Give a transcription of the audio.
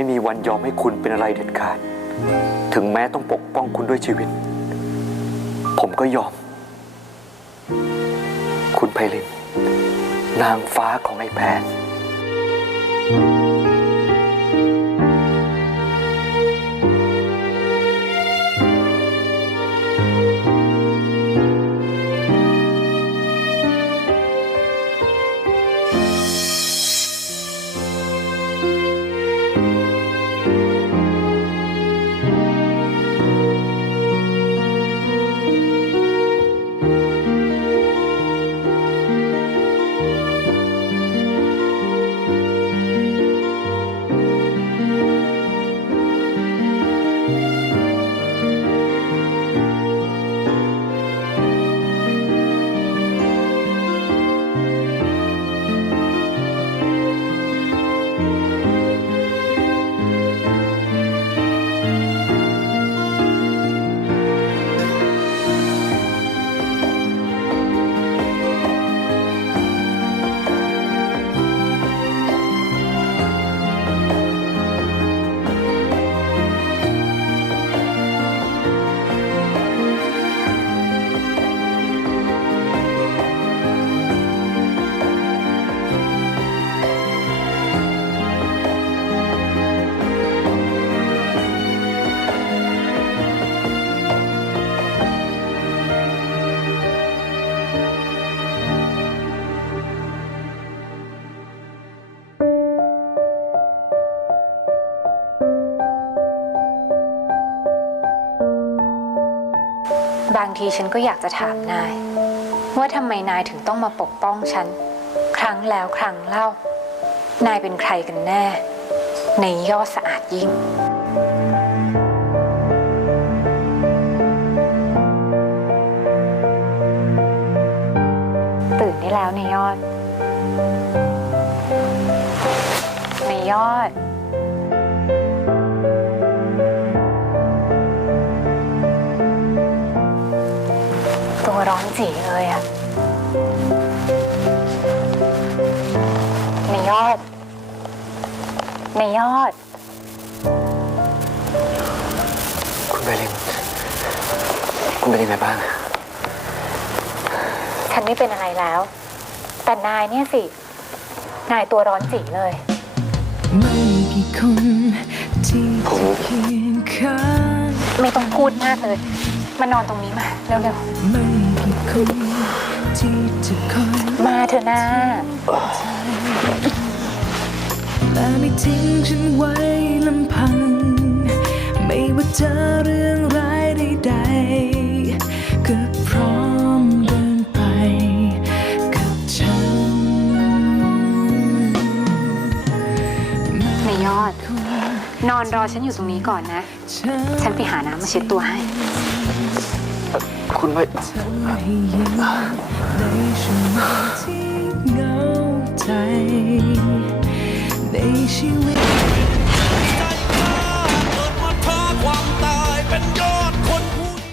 ไม่มีวันยอมให้คุณเป็นอะไรเด็ดขาด ถึงแม้ต้องปกป้องคุณด้วยชีวิต ผมก็ยอม คุณไพลิน นางฟ้าของไอ้แพน บางทีฉันก็อยากจะถามนาย ว่าทำไมนายถึงต้องมาปกป้องฉัน ครั้งแล้วครั้งเล่า นายเป็นใครกันแน่ ในยอดสะอาดยิ่ง ตื่นได้แล้วในยอด ในยอด ร้อนจีเลยอะในยอดในยอด คุณไพลินคุณเป็นยังไงบ้าง ฉันไม่เป็นอะไรแล้ว แต่นายเนี่ยสิ นายตัวร้อนจีเลย ไม่กี่คนที่ผมจะเคียงข้าง ไม่ต้องพูดมากเลย มานอนตรงนี้มา เร็วไม่ กี่คนที่จะคอยๆมาเถอะนะและไม่ทิ้งฉันไว้ลำพัง ไม่ว่าเจอเรื่องร้ายใดๆก็พร้อมเดินไปกับฉันในยอด นอนรอฉันอยู่ตรงนี้ก่อนนะ ฉันไปหาน้ำมาเช็ดตัวให้ คุณไม่ในชีวิต